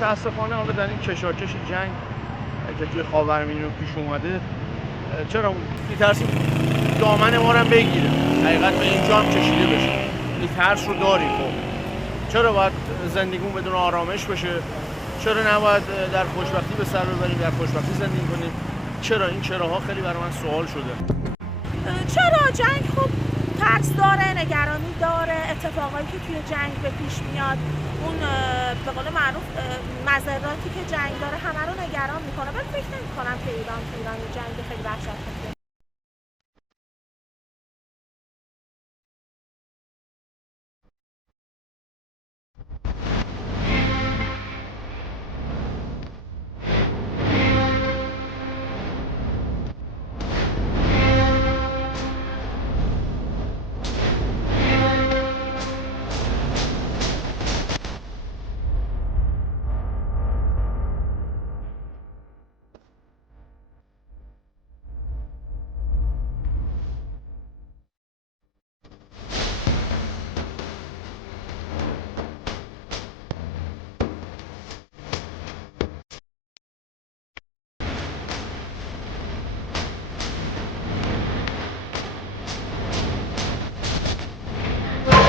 متاسفانه حالا در این کشاکش جنگ که توی خاورمیانه پیش اومده، چرا میترسیم دامن ما رو بگیره، حقیقت به اینجا هم کشیده بشه، این ترس رو داریم. خب چرا باید زندگیمون بدون آرامش بشه؟ چرا نباید در خوشبختی به سر ببریم، در خوشبختی زندگی کنیم؟ چرا این چراها خیلی برای من سوال شده. چرا جنگ خب ترس داره، نگرانی داره، اتفاقایی که توی جنگ به پیش میاد، اون به قول معروف مضراتی که جنگ داره همه رو نگران میکنه. ولی فکر نمی‌کنم که ایران جنگ خیلی وحشتناکی